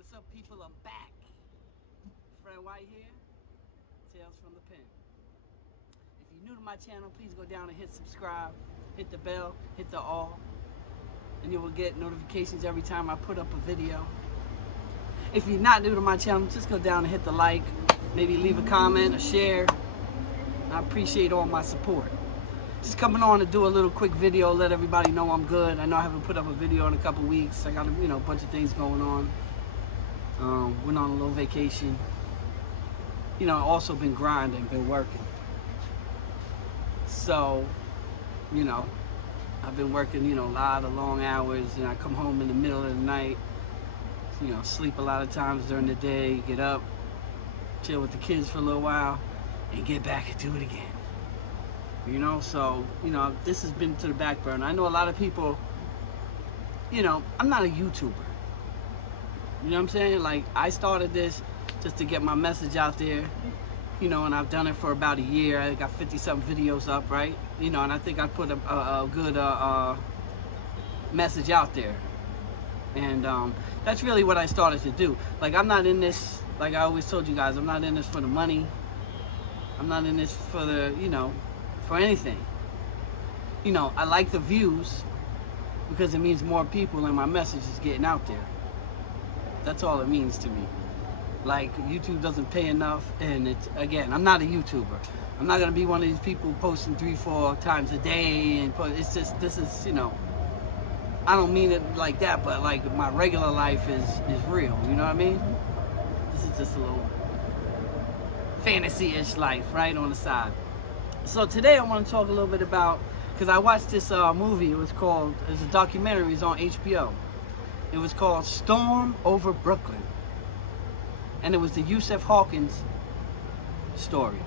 What's up, people? I'm back. Friend White here, Tales from the Pen. If you're new to my channel, please go down and hit subscribe, hit the bell, hit the all, and you will get notifications every time I put up a video. If you're not new to my channel, just go down and hit the like, maybe leave a comment, a share. I appreciate all my support. Just coming on to do a little quick video, let everybody know I'm good. I know I haven't put up a video in a couple weeks. I got a bunch of things going on. Went on a little vacation. Also been grinding, been working. So, I've been working, a lot of long hours, and I come home in the middle of the night, sleep a lot of times during the day, get up, chill with the kids for a little while, and get back and do it again. So, this has been to the back burner. I know a lot of people, I'm not a YouTuber. You know what I'm saying? Like, I started this just to get my message out there, and I've done it for about a year. I got 50-something videos up, right? And I think I put a good message out there. And that's really what I started to do. Like, I'm not in this, like I always told you guys, I'm not in this for the money. I'm not in this for the, for anything. I like the views because it means more people and my message is getting out there. That's all it means to me. Like, YouTube doesn't pay enough, and it's, again, I'm not a YouTuber. I'm not gonna be one of these people posting 3-4 times a day, and it's just, this is, I don't mean it like that, but like my regular life is real, you know what I mean? This is just a little fantasy-ish life, right, on the side. So today I want to talk a little bit about, because I watched this movie. It's a documentary. It's on HBO. It was called Storm Over Brooklyn, and it was the Yusef Hawkins story.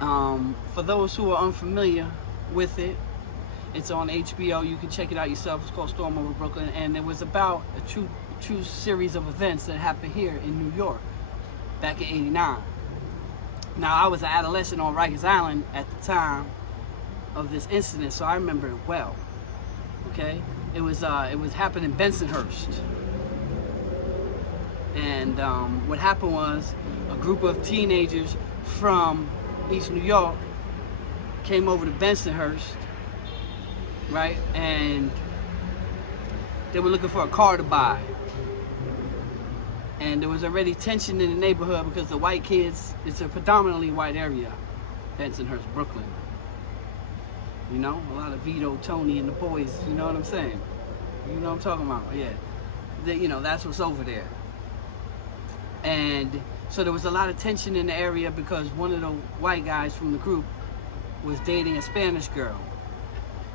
For those who are unfamiliar with it, it's on HBO. You can check it out yourself. It's called Storm Over Brooklyn, and it was about a true series of events that happened here in New York back in '89. Now, I was an adolescent on Rikers Island at the time of this incident, so I remember it well. Okay, it was happening in Bensonhurst, and what happened was a group of teenagers from East New York came over to Bensonhurst, right, and they were looking for a car to buy. And there was already tension in the neighborhood because the white kids, it's a predominantly white area, Bensonhurst, Brooklyn. A lot of Vito, Tony, and the boys, you know what I'm saying? You know what I'm talking about, yeah. That's what's over there. And so there was a lot of tension in the area because one of the white guys from the group was dating a Spanish girl.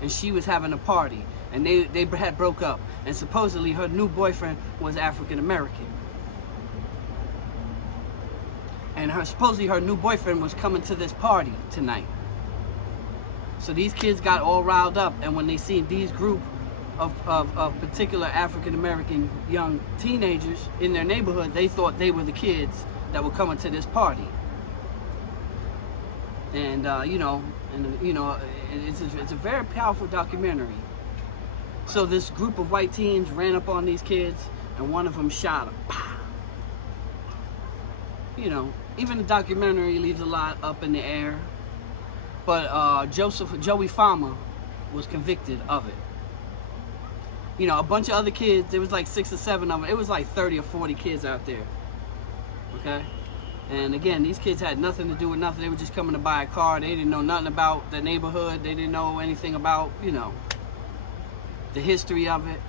And she was having a party, and they had broke up. And supposedly her new boyfriend was African American. And supposedly her new boyfriend was coming to this party tonight. So these kids got all riled up, and when they seen these group of particular African American young teenagers in their neighborhood, they thought they were the kids that were coming to this party. And it's a very powerful documentary. So this group of white teens ran up on these kids, and one of them shot them. Even the documentary leaves a lot up in the air, but Joey Fama was convicted of it. A bunch of other kids, there was like 6 or 7 of them. It was like 30 or 40 kids out there, okay? And again, these kids had nothing to do with nothing. They were just coming to buy a car. They didn't know nothing about the neighborhood. They didn't know anything about, the history of it.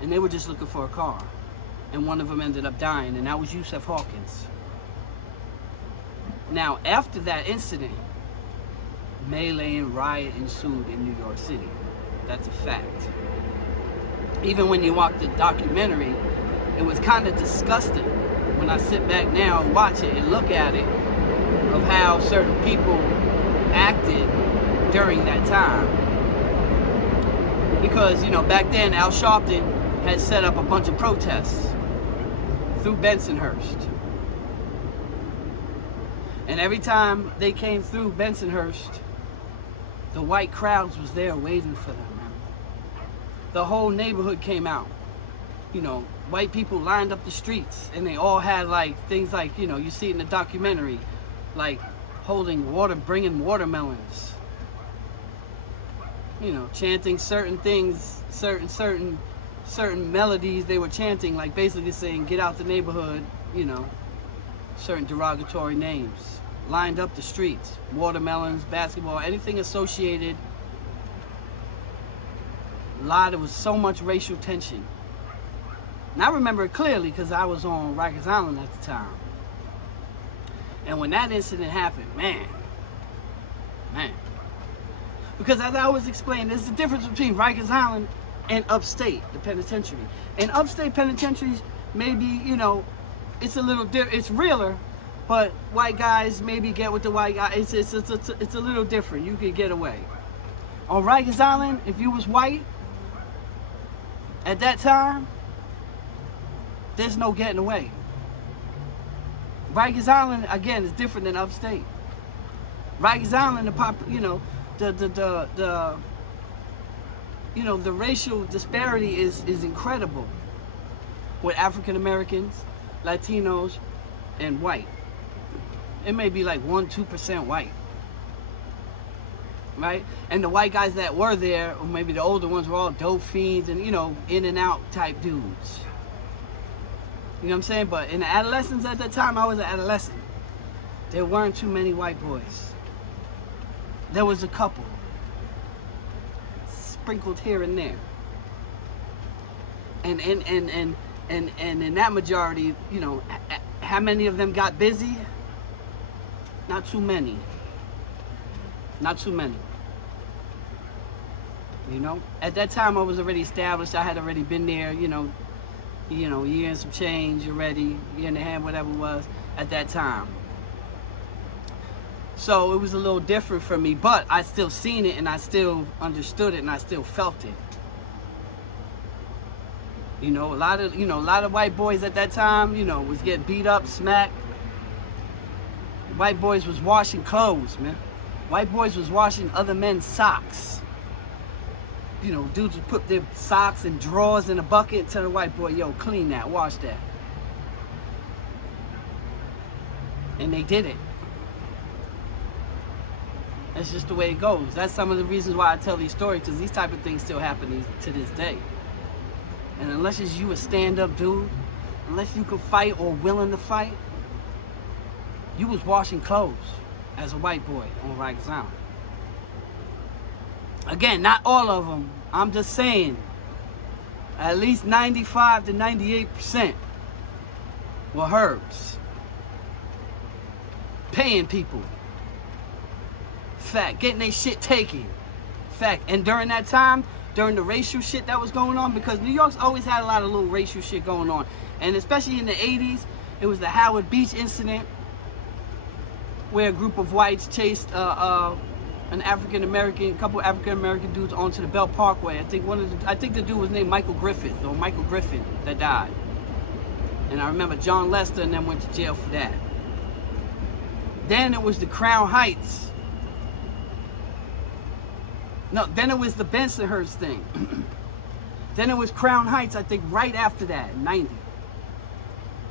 And they were just looking for a car. And one of them ended up dying, and that was Yusef Hawkins. Now, after that incident, melee and riot ensued in New York City. That's a fact. Even when you watch the documentary, it was kind of disgusting when I sit back now and watch it and look at it, of how certain people acted during that time. Because, back then, Al Sharpton had set up a bunch of protests through Bensonhurst. And every time they came through Bensonhurst, the white crowds was there waiting for them. The whole neighborhood came out. you know, white people lined up the streets, and they all had like things like, you know, you see it in the documentary, like holding water, bringing watermelons, you know, chanting certain things, certain melodies they were chanting, like basically saying, get out the neighborhood, you know, certain derogatory names, lined up the streets, watermelons, basketball, anything associated. There was so much racial tension. And I remember it clearly because I was on Rikers Island at the time. And when that incident happened, man. Because as I always explained, there's the difference between Rikers Island and upstate, the penitentiary. And upstate penitentiaries, maybe, you know, it's a little it's realer, but white guys maybe get with the white guys. It's a little different. You could get away. On Rikers Island, if you was white at that time, there's no getting away. Rikers Island, again, is different than upstate. Rikers Island, the racial disparity is incredible with African Americans, Latinos, and white. It may be like 1-2% white, right? And the white guys that were there, or maybe the older ones, were all dope fiends and, you know, in and out type dudes. You know what I'm saying? But in the adolescence at that time, I was an adolescent. There weren't too many white boys. There was a couple, sprinkled here and there. And in that majority, you know, how many of them got busy? Not too many. Not too many. You know, at that time I was already established. I had already been there, you know, a year and some change already, year and a half, whatever it was at that time. So it was a little different for me, but I still seen it and I still understood it and I still felt it. You know, a lot of white boys at that time, you know, was getting beat up, smacked. White boys was washing clothes, man. White boys was washing other men's socks. You know, dudes would put their socks and drawers in a bucket and tell the white boy, yo, clean that, wash that. And they did it. That's just the way it goes. That's some of the reasons why I tell these stories, because these type of things still happen to this day. And unless it's you a stand-up dude, unless you could fight or willing to fight, you was washing clothes as a white boy on Rikers Island. Again, not all of them. I'm just saying, at least 95 to 98% were herbs. Paying people. Fact. Getting their shit taken. Fact. And during that time, during the racial shit that was going on, because New York's always had a lot of little racial shit going on. And especially in the 80s, it was the Howard Beach incident, where a group of whites chased a couple African American dudes onto the Belt Parkway. I think the dude was named Michael Griffin that died. And I remember John Lester and them went to jail for that. Then it was the Crown Heights. No, then it was the Bensonhurst thing. Then it was Crown Heights, I think, right after that, in 90.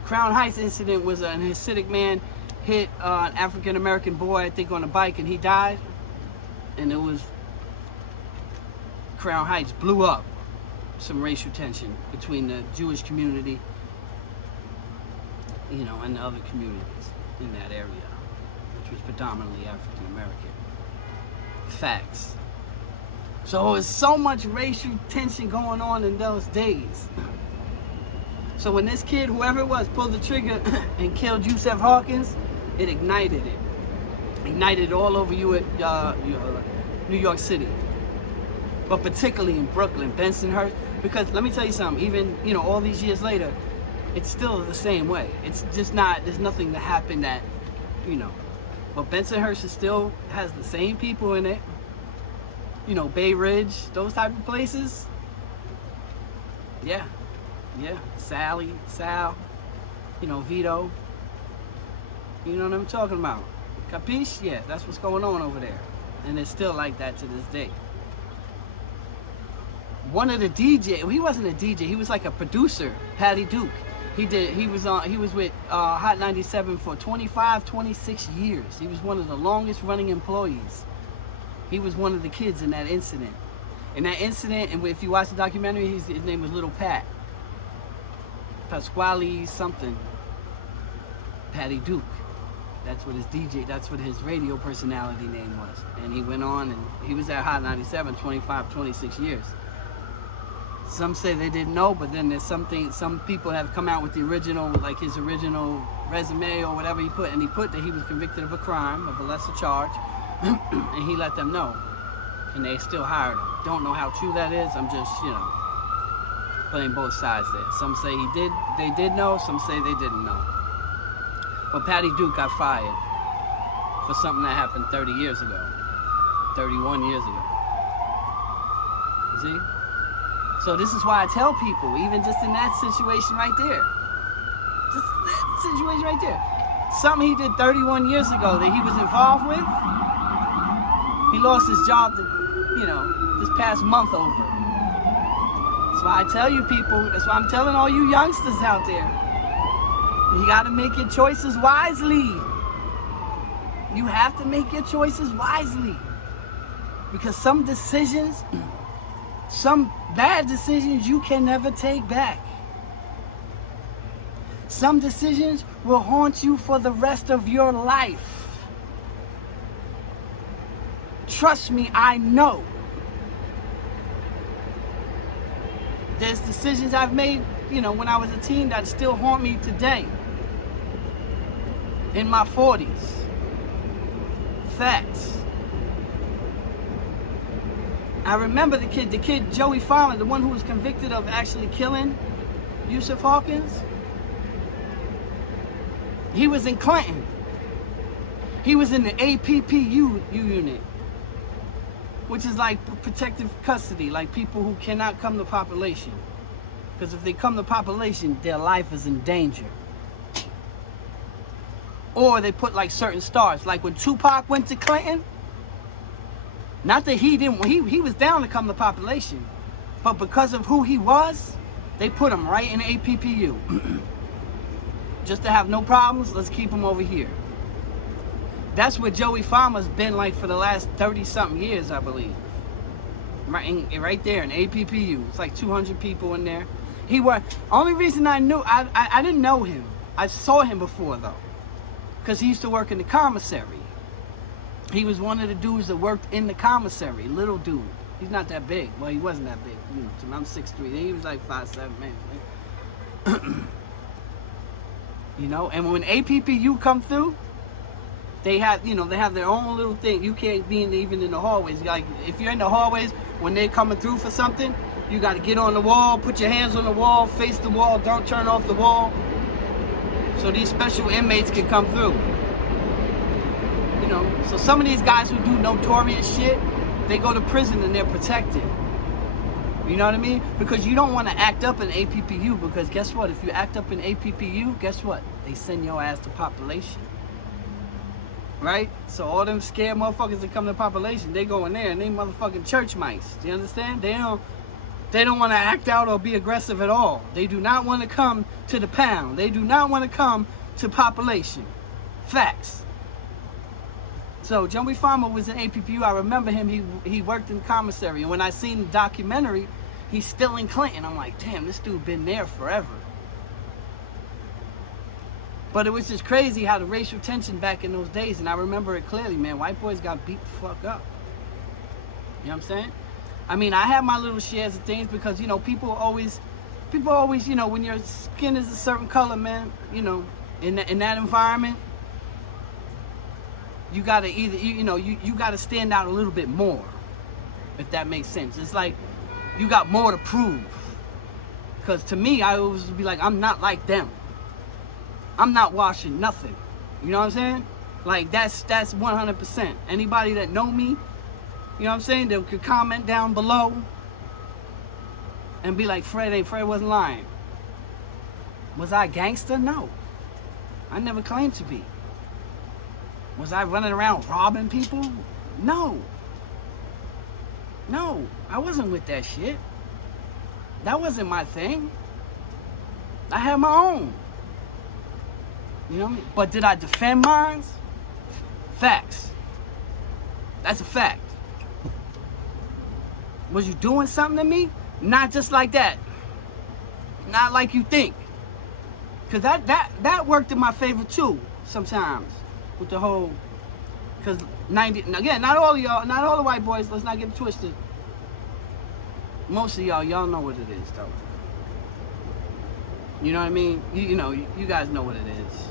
Crown Heights incident was an Hasidic man hit an African American boy, I think, on a bike, and he died. And it was Crown Heights blew up. Some racial tension between the Jewish community, you know, and the other communities in that area, which was predominantly African American. Facts. So there was so much racial tension going on in those days. So when this kid, whoever it was, pulled the trigger and killed Yusef Hawkins, it ignited it. Ignited all over New York City. But particularly in Brooklyn, Bensonhurst. Because let me tell you something, even, you know, all these years later, it's still the same way. It's just not, there's nothing that happened that, you know. But Bensonhurst still has the same people in it. You know, Bay Ridge, those type of places. Yeah. Sal, you know, Vito. You know what I'm talking about. Capiche? Yeah, that's what's going on over there. And it's still like that to this day. one of the DJ, he wasn't a DJ, he was like a producer, Patty Duke. He was with Hot 97 for 26 years. He was one of the longest running employees. He was one of the kids in that incident. And if you watch the documentary, his name was Little Pat. Pasquale something. Patty Duke. That's what his radio personality name was. And he went on and he was at Hot 97 26 years. Some say they didn't know, but then there's some people have come out with the original, like his original resume or whatever he put, and he put that he was convicted of a crime, of a lesser charge, and he let them know. And they still hired him. Don't know how true that is. I'm just, playing both sides there. Some say they did know, some say they didn't know. But Patty Duke got fired for something that happened 30 years ago. 31 years ago. You see? So this is why I tell people, even just in that situation right there, something he did 31 years ago that he was involved with, he lost his job, this past month over. That's why I tell you people, that's why I'm telling all you youngsters out there, you got to make your choices wisely. You have to make your choices wisely. Because some decisions, some bad decisions you can never take back. Some decisions will haunt you for the rest of your life. Trust me, I know. There's decisions I've made, when I was a teen that still haunt me today. In my 40s. Facts. I remember the kid Joey Fowler, the one who was convicted of actually killing Yusef Hawkins. He was in Clinton. He was in the APPU unit, which is like protective custody, like people who cannot come to population. Because if they come to population, their life is in danger. Or they put like certain stars, like when Tupac went to Clinton. Not that he didn't, he was down to come to population, but because of who he was, they put him right in the APPU. Just to have no problems, let's keep him over here. That's what Joey Farmer's been like for the last 30-something years, I believe. Right there in APPU. It's like 200 people in there. Only reason I didn't know him. I saw him before though, because he used to work in the commissary. He was one of the dudes that worked in the commissary. Little dude. He's not that big. Well, he wasn't that big. I'm 6'3". He was like 5'7", man. And when APPU come through, they have their own little thing. You can't be even in the hallways. Like if you're in the hallways when they're coming through for something, you got to get on the wall, put your hands on the wall, face the wall, don't turn off the wall, so these special inmates can come through. So some of these guys who do notorious shit, they go to prison and they're protected. You know what I mean? Because you don't want to act up in APPU, because guess what? If you act up in APPU, guess what? They send your ass to population. Right? So all them scared motherfuckers that come to population, they go in there and they motherfucking church mice. Do you understand? They don't want to act out or be aggressive at all. They do not want to come to the pound. They do not want to come to population. Facts. So Joey Farmer was in APPU. I remember him. He worked in commissary. And when I seen the documentary, he's still in Clinton. I'm like, damn, this dude been there forever. But it was just crazy how the racial tension back in those days, and I remember it clearly, man. White boys got beat the fuck up. You know what I'm saying? I mean, I have my little shares of things because, people always, when your skin is a certain color, man, in that environment, you gotta either, you gotta stand out a little bit more, if that makes sense. It's like you got more to prove. Because to me, I always be like, I'm not like them. I'm not washing nothing. You know what I'm saying? Like that's 100%. Anybody that know me, you know what I'm saying, they could comment down below and be like, Fred wasn't lying. Was I a gangster? No. I never claimed to be. Was I running around robbing people? No. No, I wasn't with that shit. That wasn't my thing. I had my own. You know what I mean? But did I defend mine? Facts. That's a fact. Was you doing something to me? Not just like that. Not like you think. Cause that worked in my favor too, sometimes. With the whole, cause again, not all of y'all, not all the white boys, let's not get it twisted. Most of y'all know what it is though. You know what I mean? You know, you guys know what it is.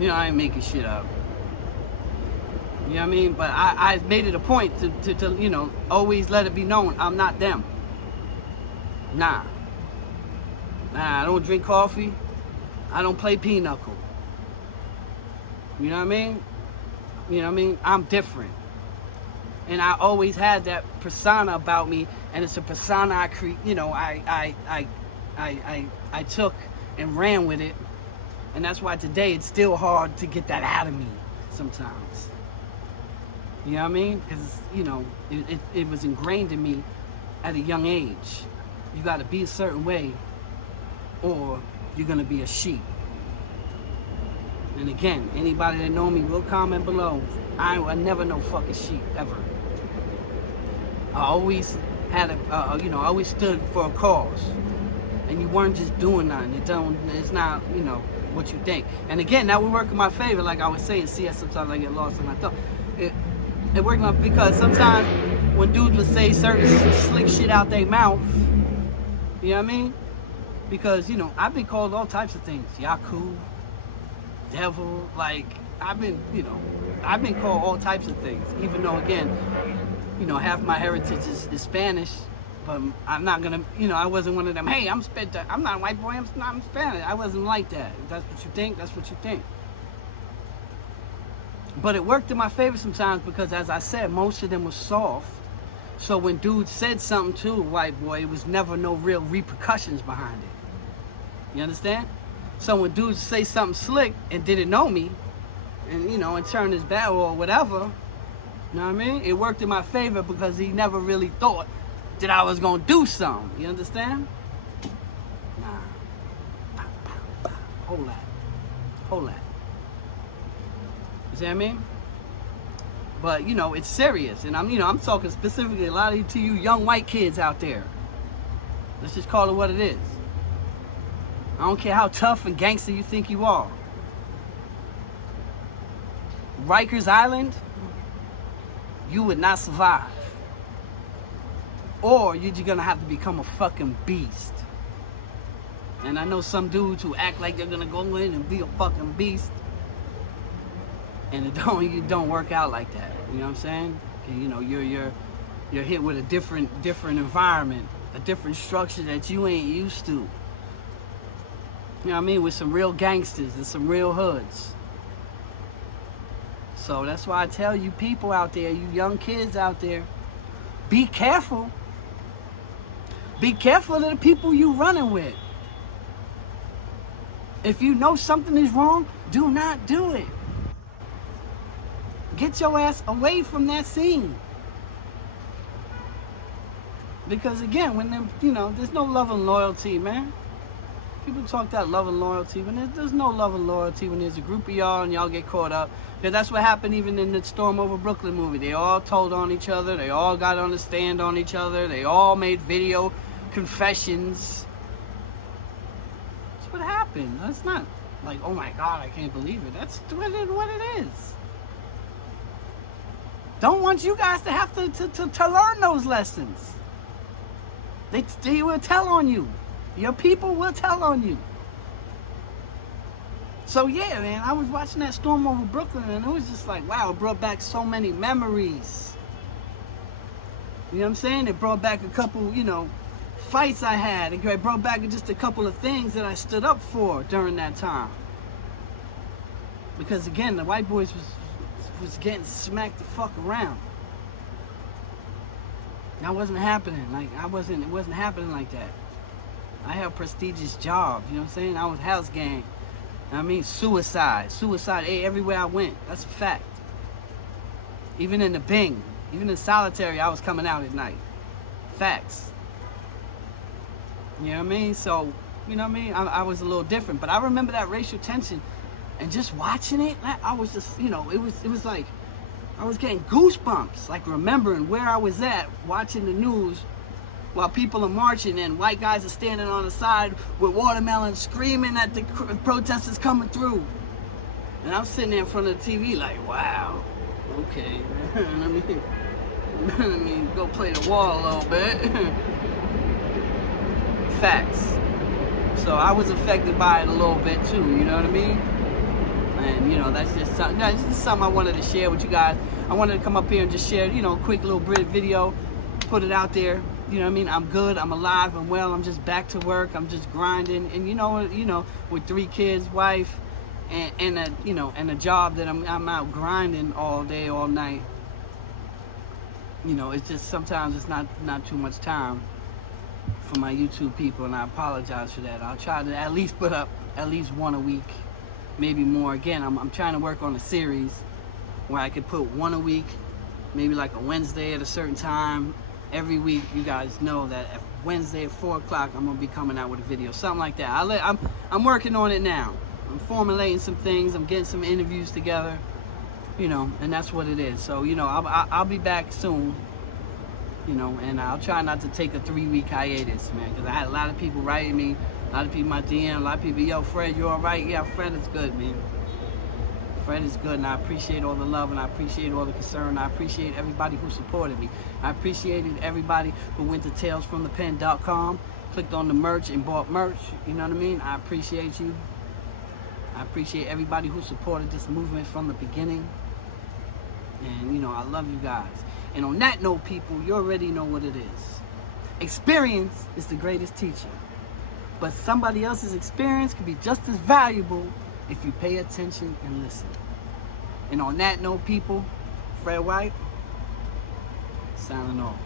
You know, I ain't making shit up. You know what I mean? But I made it a point to you know, always let it be known I'm not them. Nah, I don't drink coffee. I don't play pinochle. You know what I mean? You know what I mean? I'm different. And I always had that persona about me, and it's a persona I took and ran with it. And that's why today it's still hard to get that out of me sometimes. You know what I mean? Because, you know, it was ingrained in me at a young age. You got to be a certain way or you're going to be a sheep. And again, anybody that know me will comment below. I never know fucking sheep, ever. I always had I always stood for a cause. And you weren't just doing nothing. It's not, you know, what you think. And again, that would work in my favor. Like I was saying, sometimes I get lost in my thought. It worked out because sometimes when dudes would say certain slick shit out their mouth, you know what I mean? Because, you know, I've been called all types of things. Yaku, devil, like, I've been called all types of things. Even though, again, you know, half my heritage is Spanish. But I'm not gonna, you know, I wasn't one of them, hey, I'm not a white boy, I'm Spanish. I wasn't like that. If that's what you think, that's what you think. But it worked in my favor sometimes because, as I said, most of them were soft. So when dudes said something to a white boy, it was never no real repercussions behind it. You understand? So when dudes say something slick and didn't know me, and, you know, and turned his back or whatever, you know what I mean? It worked in my favor because he never really thought that I was gonna do something. You understand? Nah. Hold that. You see what I mean? But, you know, it's serious. And I'm talking specifically a lot to you young white kids out there. Let's just call it what it is. I don't care how tough and gangster you think you are. Rikers Island, you would not survive. Or you're gonna have to become a fucking beast. And I know some dudes who act like they're gonna go in and be a fucking beast, and you don't work out like that. You know what I'm saying? You know, you're hit with a different environment, a different structure that you ain't used to. You know what I mean? With some real gangsters and some real hoods. So that's why I tell you people out there, you young kids out there, be careful. Be careful of the people you running with. If you know something is wrong, do not do it. Get your ass away from that scene. Because again, when there's no love and loyalty, man. People talk that love and loyalty, when there's no love and loyalty when there's a group of y'all and y'all get caught up. Because that's what happened even in the Storm Over Brooklyn movie. They all told on each other. They all got on the stand on each other. They all made video confessions. That's what happened. That's not like, oh my God, I can't believe it. That's what it is. Don't want you guys to have to learn those lessons. They will tell on you. Your people will tell on you. So yeah, man, I was watching that Storm Over Brooklyn and it was just like, wow, it brought back so many memories. You know what I'm saying? It brought back a couple, fights I had. It brought back just a couple of things that I stood up for during that time. Because again, the white boys was getting smacked the fuck around. That wasn't happening. It wasn't happening like that. I had a prestigious job, you know what I'm saying? I was house gang. I mean, suicide, everywhere I went. That's a fact. Even in the Bing, even in solitary, I was coming out at night. Facts. You know what I mean? So, you know what I mean? I was a little different. But I remember that racial tension and just watching it, I was just, you know, it was like I was getting goosebumps, like remembering where I was at watching the news while people are marching and white guys are standing on the side with watermelons screaming at the protesters coming through. And I'm sitting there in front of the TV like, wow, okay, let me go play the wall a little bit. Facts. So I was affected by it a little bit too, you know what I mean? And, you know, that's just something I wanted to share with you guys. I wanted to come up here and just share, you know, a quick little video, put it out there. You know what I mean? I'm good, I'm alive, I'm well, I'm just back to work, I'm just grinding. And you know, with 3 kids, wife, and a job that I'm out grinding all day, all night. You know, it's just sometimes it's not too much time for my YouTube people, and I apologize for that. I'll try to at least put up at least one a week, maybe more. Again, I'm trying to work on a series where I could put one a week, maybe like a Wednesday at a certain time. Every week, you guys know that at Wednesday at 4 o'clock, I'm gonna be coming out with a video, something like that. I'm working on it now. I'm formulating some things. I'm getting some interviews together, you know, and that's what it is. So, you know, I'll be back soon, you know, and I'll try not to take a 3-week hiatus, man, because I had a lot of people writing me, a lot of people in my DM, a lot of people, yo, Fred, you all right? Yeah, Fred is good, man. Fred is good, and I appreciate all the love, and I appreciate all the concern. I appreciate everybody who supported me. I appreciated everybody who went to talesfromthepen.com, clicked on the merch and bought merch. You know what I mean? I appreciate you. I appreciate everybody who supported this movement from the beginning. And, you know, I love you guys. And on that note, people, you already know what it is. Experience is the greatest teacher. But somebody else's experience can be just as valuable if you pay attention and listen. And on that note, people, Fred White, signing off.